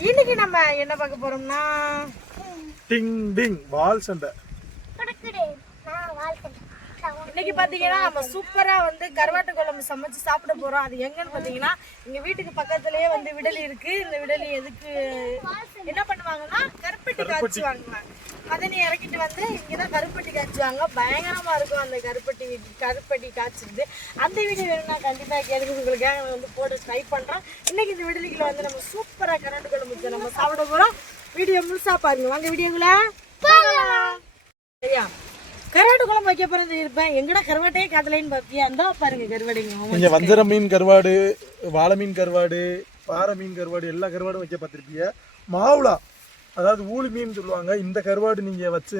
இன்னைக்கு நம்ம என்ன பார்க்க போறோம்னா? டிங் டிங் வால் சண்டை. இன்னைக்கு பாத்தீங்கன்னா நம்ம சூப்பரா வந்து கருவாட்டு குழம்பு சமைச்சு சாப்பிட போறோம். அது எங்கன்னு பாத்தீங்கன்னா எங்க வீட்டுக்கு பக்கத்துலயே வந்து விடலி இருக்கு. இந்த விடலி எதுக்கு என்ன பண்ணுவாங்கன்னா கருப்பட்டி காய்ச்சுவாங்க. பதனி இறக்கிட்டு வந்து இங்கதான் கருப்பட்டி காய்ச்சுவாங்க. பயங்கரமா இருக்கும் அந்த கருப்பட்டி கருப்பட்டி காய்ச்சிருந்து அந்த வீடியோ வேணும்னா கண்டிப்பா கேளுங்க. உங்களுக்காக நான் வந்து போட்டு ட்ரை பண்றோம் இன்னைக்கு இந்த விடலிக்குள்ள வந்து நம்ம சூப்பரா கருவாட்டு குழம்பு வச்சு நம்ம சாப்பிட போறோம். வீடியோ முழுசா பாருங்க. வாங்க வீடியோக்குள்ள. போகலாம். சரியா? கருவாட்டு குழம்பு வைக்க போறது இருப்பேன் எங்கடா கருவாட்டையே காட்டலைன்னு பாப்பியா? அந்த பாருங்க கருவாடைங்க. இங்க வஞ்சர மீன் கருவாடு வாழை மீன் கருவாடு பாறை மீன் கருவாடு எல்லா கருவாடும் வைக்க பார்த்துருப்பீங்க. மாவுளா அதாவது ஊளி மீன் சொல்லுவாங்க. இந்த கருவாடு நீங்க வச்சு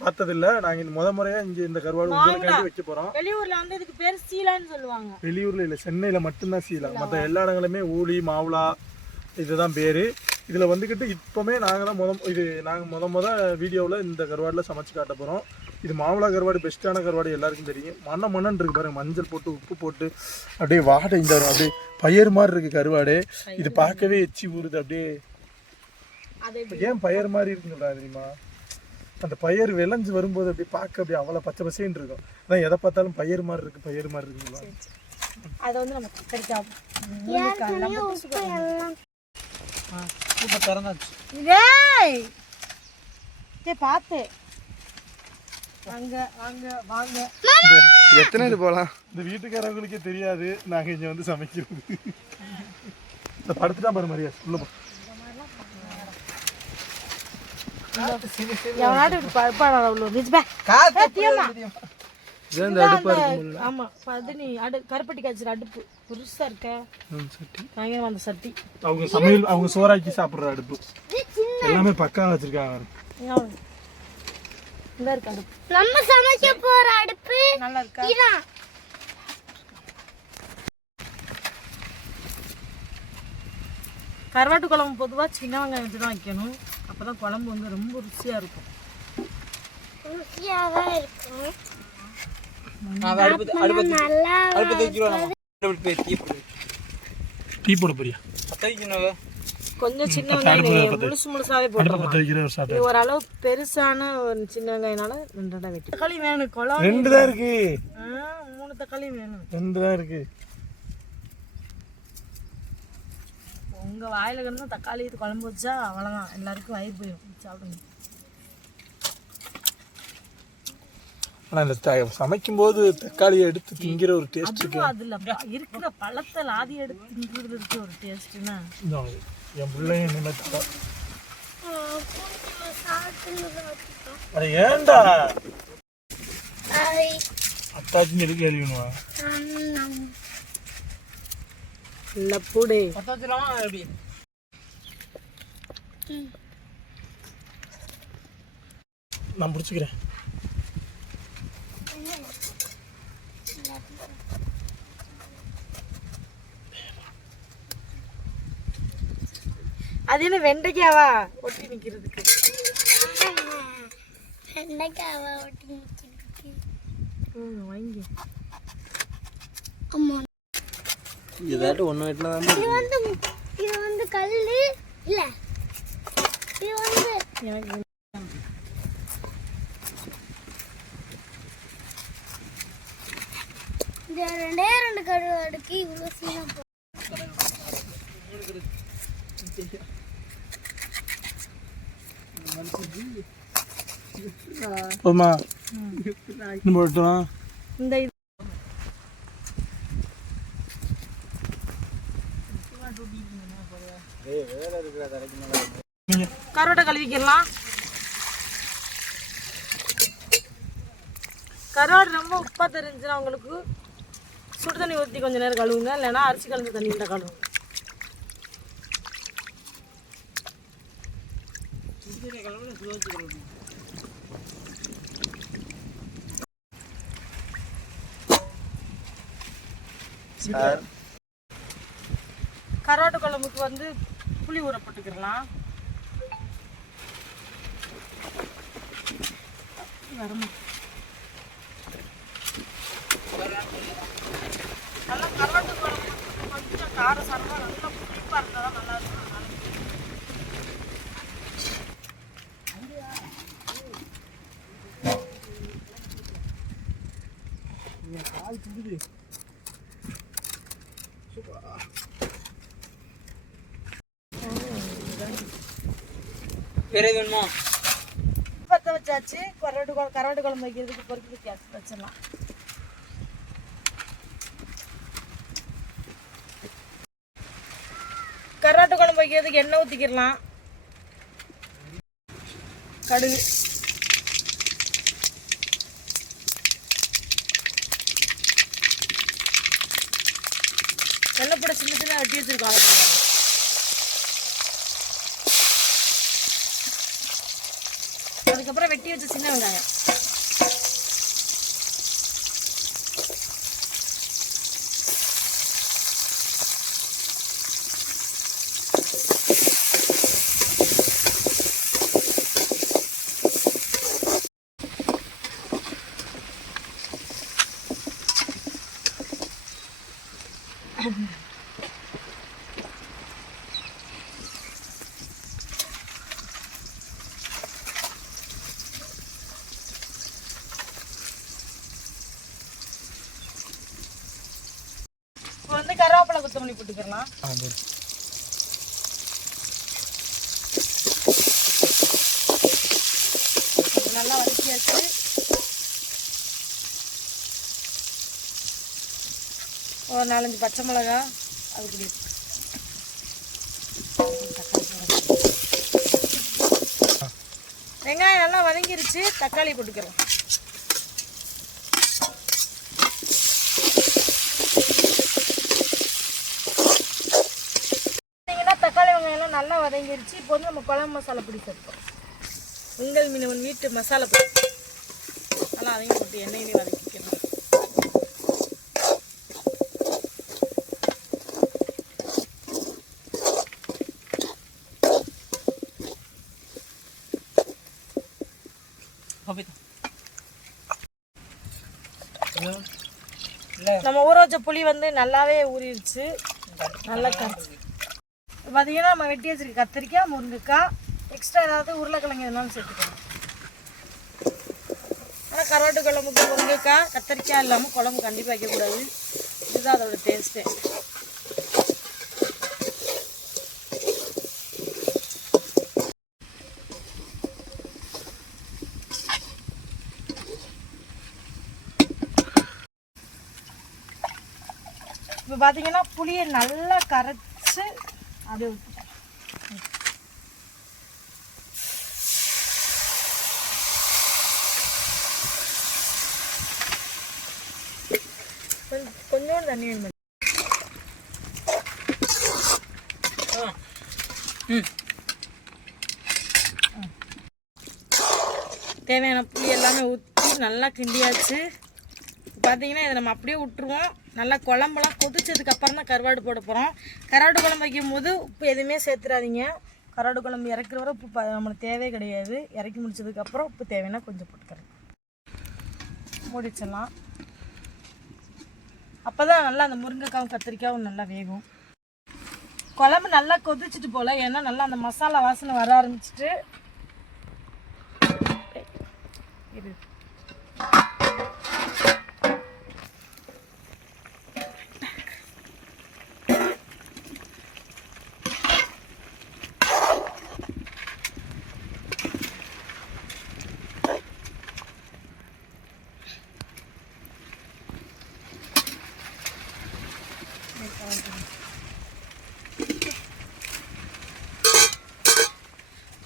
பார்த்ததில்ல. நாங்க இந்த முத முறையா இங்க இந்த கருவாடு உங்களுக்காண்டி வைக்க போறோம். வெளியூர்ல வந்து இதுக்கு பேர் சீலான்னு சொல்லுவாங்க. வெளியூர்ல இல்ல சென்னையில மட்டும்தான் சீலா. மற்ற எல்லா இடங்களுமே ஊளி மாவுளா இதுதான் பேரு. இதுல வந்துக்கிட்டு இப்போமே நாங்க தான் முத இது நாங்க முத முத வீடியோவில் இந்த கருவாடுல சமைச்சு காட்ட போறோம். இது மாவுளா கருவாடு பெஸ்ட்டான கருவாடு எல்லாருக்கும் தெரியும். மண்ண மண்ணன் இருக்கு பாருங்க மஞ்சள் போட்டு உப்பு போட்டு அப்படியே வாடை இந்த அப்படியே பயிர் மாதிரி இருக்கு கருவாடு. இது பார்க்கவே எச்சி ஊறுது அப்படியே. ஏன் பயிர் மாதிரி இருக்குங்களா தெரியுமா? அந்த பயிர் விளைஞ்சு வரும்போது அப்படியே பார்க்க அப்படியே அவ்வளோ பச்சை பசேன்னு இருக்கும். அதான் எதை பார்த்தாலும் பயிர் மாதிரி இருக்கு பயிர் மாதிரி இருக்குங்களா அதை வந்து நம்ம. இப்போ திறந்தாச்சு. டேய்! பார்த்து எத்தனை இது போகலாம் இந்த வீட்டுக்காரவங்களுக்கே தெரியாது நாங்க இங்க வந்து சமைக்கிறது இந்த படுத்துட்டா பாரு மரியா உள்ள போ. கருப்பட்டி காய்ச்சல் அடுப்பு. புதுசா இருக்க. அந்த சட்டி. அவங்க சமையல் அவங்க சோறாக்கி சாப்பிடுற அடுப்பு. எல்லாமே பக்கா வச்சிருக்காங்க. இங்க இருக்கு அடுப்பு. நம்ம சமைக்க போற அடுப்பு நல்லா இருக்கா? இதான் கருவாட்டு குழம்பு பொதுவா சின்ன வெங்காயம் வச்சு தான் வைக்கணும். அப்பதான் குழம்பு வந்து ரொம்ப ருசியா இருக்கும். ருசியா தான் இருக்கும். நல்லா தீ போடு. போறியா? தைக்கணும் கொஞ்சம் சின்ன வெங்காயம் முழுசு முழுசாவே வைக்கிற ஒரு பெருசான ஒரு சின்ன வெங்காயனால ரெண்டு வெட்டி. தக்காளி வேணும் குழம்பு ரெண்டு தான் இருக்கு. மூணு தக்காளி வேணும். ரெண்டு தான் இருக்கு. உங்க வாயில கிடந்து தக்காளி இது குழம்பு வச்சா அவ்வளவுதான். எல்லாருக்கும் வயிறு போயிடும் சாப்பிடுங்க. ஆனா இந்த சமைக்கும் போது தக்காளியை எடுத்து திங்கிற ஒரு டேஸ்ட் அதுவும் அதுல இருக்கிற பழத்தை லாதி எடுத்து திங்கிறது இருக்கு ஒரு டேஸ்ட்னா என் பிள்ளையும் நினைச்சா சாப்பிட்டு அட ஏன்டா ஐ. அத்தாச்சும் எழுதிணுவா அண்ணம். இல்ல பூடு. பத்த வச்சிடலாமா எப்படி நான் பிடிச்சிக்கிறேன். அது என்ன வெண்டைக்காவா? ஒட்டி நிக்கிறதுக்கு. வெண்டைக்காவை ஒட்டி நிற்கிறதுக்கு ம், வாங்கி. ஆமா இதாட்டும் ஒன்று வீட்டில் தான் இது வந்து இது வந்து கல் இல்ல. இது வந்து எனக்கு இந்த ரெண்டே ரெண்டு கருவாடுக்கு இவ்வளோ சீனா போ போமா போட்டுமா இந்த இது. கருவாட்டை கழுவிக்கலாம். கருவாடு ரொம்ப உப்பா தெரிஞ்சுன்னா உங்களுக்கு சுடு தண்ணி ஊற்றி கொஞ்ச நேரம் கழுவுங்க. இல்லைன்னா அரிசி கலந்து தண்ணி இருந்தால் கழுவுங்க. சார் கரோட்டு குழம்புக்கு வந்து புளி ஊற நல்லா கரோட்டு குழம்பு கொஞ்சம் காரம் சாரமாக நல்லா புளிப்பாக இருந்தால் தான் நல்லா இருக்கும். கால் வேற வேணுமா? பற்ற வச்சாச்சு. கரோட்டு குழம்பு கரோட்டு குழம்பு வைக்கிறதுக்கு பொறுத்து கேஸ் வச்சிடலாம். கரோட்டு குழம்பு வைக்கிறதுக்கு எண்ணெய் ஊற்றிக்கிடலாம் கடுகு. வெள்ளைப்பூட சின்ன சின்ன வெட்டி வச்சிருக்கோம் அதை போடுங்க. அதுக்கப்புறம் வெட்டி வச்ச சின்ன வெங்காயம் Mm-hmm. போட்டுக்கலாம் ஆ போடு. நல்லா வதக்கியாச்சு. ஒரு நாலஞ்சு பச்சை மிளகா அதுக்கு வெங்காயம் நல்லா வதங்கிருச்சு தக்காளி போட்டுக்கலாம் பார்த்தீங்கன்னா தக்காளி வதங்கிருச்சு இப்போ வந்து நம்ம குழம்பு மசாலா பொடி சேர்ப்போம். உங்கள் மீனவன் வீட்டு மசாலா பொடி. நல்லா அதையும் போட்டு எண்ணெயிலே வதக்கிக்கணும். நம்ம ஊற வச்ச புளி வந்து நல்லாவே ஊறிடுச்சு நல்லா கரைச்சி. பார்த்தீங்கன்னா நம்ம வெட்டி வச்சிருக்க கத்திரிக்காய் முருங்கைக்காய் எக்ஸ்ட்ரா ஏதாவது உருளைக்கிழங்கு எதுனாலும் சேர்த்துக்கணும் ஆனால் கருவாட்டு குழம்புக்கு முருங்கைக்காய் கத்திரிக்காய் இல்லாமல் குழம்பு கண்டிப்பாக வைக்கக்கூடாது. இதுதான் அதோட டேஸ்ட்டு இப்போ பார்த்தீங்கன்னா புளியை நல்லா கரைச்சி அப்படியே விட்டுட்டேன். கொஞ்சோண்டு தண்ணி வேணும்? தேவையான புளி எல்லாமே ஊற்றி நல்லா கிண்டியாச்சு. பார்த்தீங்கன்னா இதை நம்ம அப்படியே விட்டுருவோம். நல்லா குழம்புலாம் கொதிச்சதுக்கு அப்புறம் தான் கருவாடு போட போகிறோம் கருவாடு குழம்பு வைக்கும் போது உப்பு எதுவுமே சேர்த்துறாதீங்க. கருவாடு குழம்பு இறக்குற வரை உப்பு நம்மளுக்கு தேவையே கிடையாது. இறக்கி முடிச்சதுக்கப்புறம் உப்பு தேவைன்னா கொஞ்சம் போட்டுக்கிறேன். முடிச்சிடலாம் அப்போ தான் நல்லா அந்த முருங்கைக்காவும் கத்திரிக்காயும் நல்லா வேகும். குழம்பு நல்லா கொதிச்சிட்டு போகல ஏன்னா நல்லா அந்த மசாலா வாசனை வர ஆரம்பிச்சிட்டு. இரு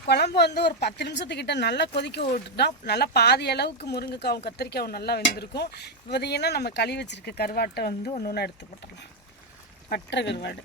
குழம்பு வந்து ஒரு பத்து நிமிஷத்துக்கிட்ட நல்லா கொதிக்க விட்டுட்டா நல்லா பாதி அளவுக்கு முருங்கைக்காவும் கத்திரிக்காவும் நல்லா வெந்திருக்கும். இப்போ பார்த்தீங்கன்னா நம்ம கழுவி வச்சுருக்க கருவாட்டை வந்து ஒன்று ஒன்று எடுத்து போட்டுடலாம். பட்டை கருவாடு.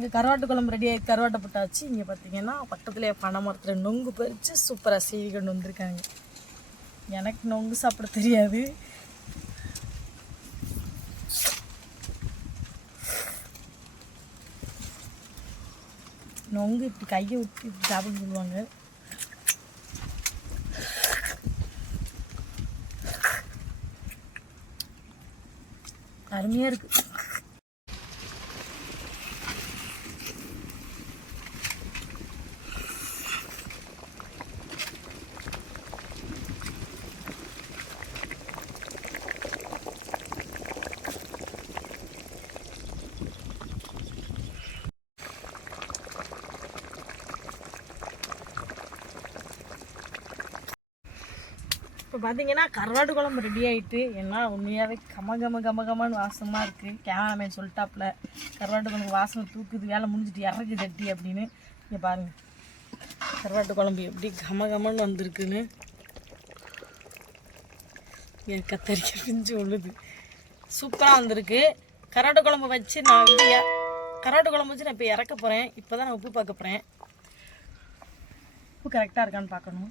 அங்கே கருவாட்டு குழம்பு ரெடியாகி கருவாட்டை போட்டாச்சு. இங்கே பார்த்தீங்கன்னா பக்கத்துலேயே பனை மரத்தில் நொங்கு பறித்து சூப்பராக சீவி கொண்டு வந்திருக்காங்க. எனக்கு நொங்கு சாப்பிட தெரியாது. நொங்கு இப்படி கையை விட்டு இப்படி சாப்பிட சொல்லுவாங்க. அருமையாக இருக்குது இப்போ பார்த்தீங்கன்னா கருவாட்டு குழம்பு ரெடி ஆயிட்டு ஏன்னா உண்மையாகவே கம கம கம கமன்னு வாசமாக இருக்குது கேமராமேன் சொல்லிட்டாப்புல. கருவாட்டு குழம்பு வாசனை தூக்குது வேலை முடிஞ்சிட்டு இறக்கு தட்டி அப்படின்னு. இங்கே பாருங்கள் கருவாட்டு குழம்பு எப்படி கம கமன்னு வந்திருக்குன்னு. என் கத்தரிக்க பிஞ்சு உள்ளுது சூப்பராக வந்திருக்கு. கருவாட்டு குழம்பு வச்சு நான் வந்து கருவாட்டு குழம்பு வச்சு நான் இப்போ இறக்க போகிறேன் இப்போ தான் நான் உப்பு பார்க்க போகிறேன் உப்பு கரெக்டாக இருக்கான்னு பார்க்கணும்.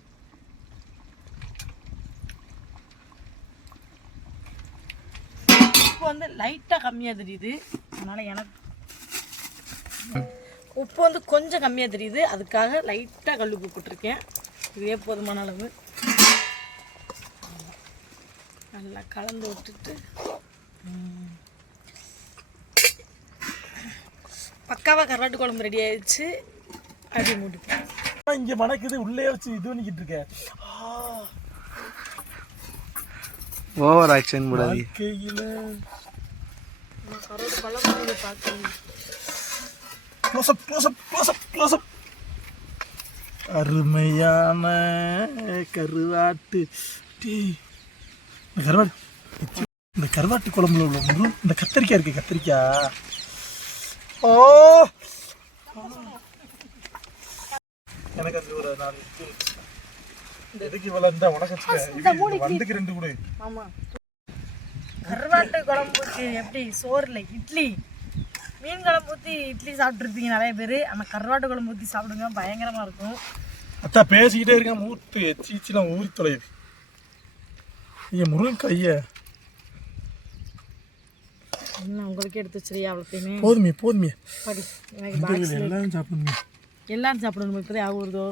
உப்பு வந்து லைட்டாக கம்மியாக தெரியுது. அதனால் எனக்கு உப்பு வந்து கொஞ்சம் கம்மியாக தெரியுது. அதுக்காக லைட்டாக கல் உப்பு போட்டிருக்கேன். இதுவே போதுமான அளவு. நல்லா கலந்து விட்டுட்டு பக்காவாக பக்காவா கருவாட்டு குழம்பு ரெடி ஆயிடுச்சு. அப்படி மூடிப்பேன் இங்கே மணக்குது உள்ளே வச்சு இது பண்ணிக்கிட்டு இருக்கேன் ஓவர் ஆக்ஷன் கூடாது வாழ்க்கையில கருவாட்டு குழம்பு பார்க்கணும் close up close up close over action up அருமையான கருவாட்டு. டீ. இந்த கருவாட்டு இந்த கருவாட்டு குழம்புல உள்ள முழு இந்த கத்திரிக்காய் இருக்கு கத்திரிக்காய் ஓ. எனக்கு அது ஒரு நாலு எதுக்கு இந்த உனக்கு வந்துக்கு ரெண்டு கூட ஆமாம் கருவாட்டு குழம்புக்கு எப்படி சோறில் இட்லி மீன் குழம்பு ஊற்றி இட்லி சாப்பிட்ருப்பீங்க நிறைய பேர். ஆனால் கருவாட்டு குழம்பு ஊற்றி சாப்பிடுங்க பயங்கரமாக இருக்கும். அத்தா பேசிக்கிட்டே இருக்கேன் மூத்து சீச்சிலாம் ஊறி தொலையுது. ஐயா முருகன் கைய. என்ன உங்களுக்கே எடுத்து வச்சிருயா அவ்வளோத்தையுமே? போதுமே போதுமே. படி. எனக்கு பாக்ஸ் எல்லாரும் சாப்பிடுங்க எல்லாரும் சாப்பிடணும். இப்போதே ஆகுறதோ.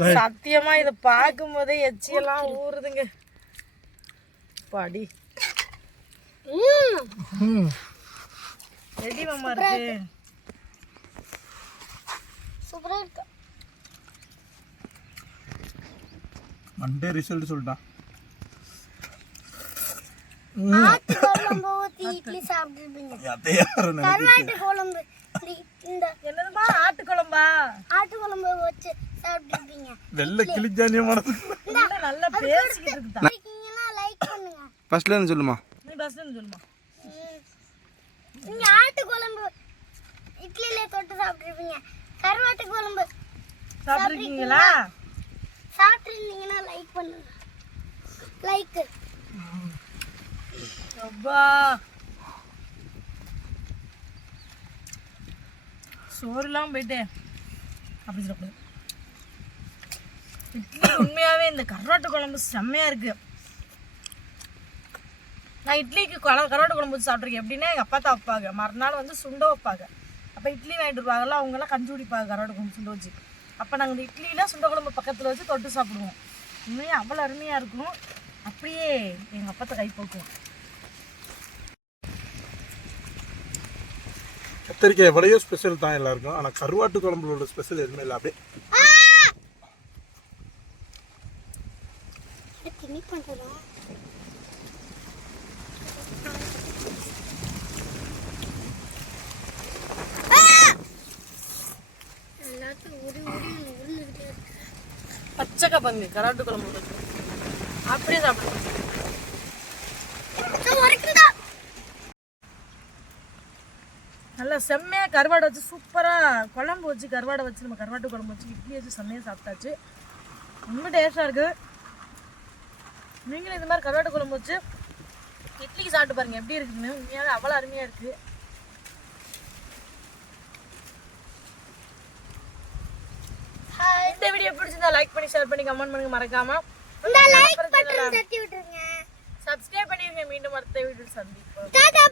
சத்தியமா இதை பார்க்கும் போதே எச்சியெல்லாம் ஊறுதுங்க. பாடி. ரெடி மாமா இருக்கு. சூப்பராக இருக்கு. மண்டே ரிசல்ட் சொல்லிட்டான் ஆட்டு குழம்பு ஊற்றி இட்லி சாப்பிட்டுருப்பீங்க. அதே யாரும் கருவாட்டு குழம்பு. இந்த- இந்த என்னதுமா ஆட்டு குழம்பா? ஆட்டு குழம்பு வச்சு வெள்ளை கிளிச்சானிய மனது நல்லா பேசிக்கிட்டு இருக்குதா இருக்கீங்கன்னா லைக் பண்ணுங்க ஃபர்ஸ்ட்ல இருந்து சொல்லுமா. நீ பஸ்ன்னு சொல்லுமா. ம். நீங்க ஆட்டு குழம்பு இட்லியில தொட்டு சாப்பிட்டுருப்பீங்க. கருவாட்டு குழம்பு சாப்பிட்ருக்கீங்களா சாப்பிட்டுருந்தீங்கன்னா லைக் பண்ணுங்க. லைக் அப்பா. சோறுலாம் போயிட்டு. அப்படி சொல்லக்கூடாது. உண்மையாகவே இந்த கருவாட்டு குழம்பு செம்மையா இருக்கு. நான் இட்லிக்கு குழ கருவாட்டு குழம்பு வச்சு சாப்பிட்ருக்கேன் எப்படின்னா எங்கள் அப்பா தான் வைப்பாங்க. மறுநாள் வந்து சுண்டை வைப்பாங்க. அப்போ இட்லி வாங்கிட்டு வருவாங்கல்ல அவங்கெல்லாம் கஞ்சி குடிப்பாங்க கருவாட்டு குழம்பு சுண்டை வச்சு. அப்போ நாங்கள் இந்த இட்லியில் சுண்டை குழம்பு பக்கத்தில் வச்சு தொட்டு சாப்பிடுவோம். உண்மையாக அவ்வளோ அருமையாக இருக்கும். அப்படியே எங்கள் அப்பத்தை கை போக்குவோம் கத்திரிக்காய் எவ்வளையோ ஸ்பெஷல் தான் எல்லாருக்கும். ஆனால் கருவாட்டு குழம்புல உள்ள ஸ்பெஷல் எதுவுமே இல்லை. அப்படியே திணி பண்ணுறோம் எல்லாத்தையும் உரி உரி உருளுகிட்டே பச்சைக்கா பங்கு கராட்டு குழம்பு அப்படியே சாப்பிடுவோம் நல்லா செம்மையா கருவாடை வச்சு சூப்பராக குழம்பு வச்சு கருவாடை வச்சு நம்ம கருவாட்டு குழம்பு வச்சு இட்லி வச்சு செம்மையாக சாப்பிட்டாச்சு ரொம்ப டேஸ்ட்டாக இருக்குது நீங்களும் இந்த மாதிரி கருவாட்டு குழம்பு வச்சு இட்லிக்கு சாப்பிட்டு பாருங்க. எப்படி இருக்குன்னு. உண்மையாகவே அவ்வளோ அருமையாக இருக்கு. இந்த வீடியோ பிடிச்சிருந்தா லைக் பண்ணி ஷேர் பண்ணி கமெண்ட் பண்ணுங்க. மறக்காம. சப்ஸ்கிரைப் பண்ணிருங்க. மீண்டும் அடுத்த வீடியோ சந்திப்போம். டாடா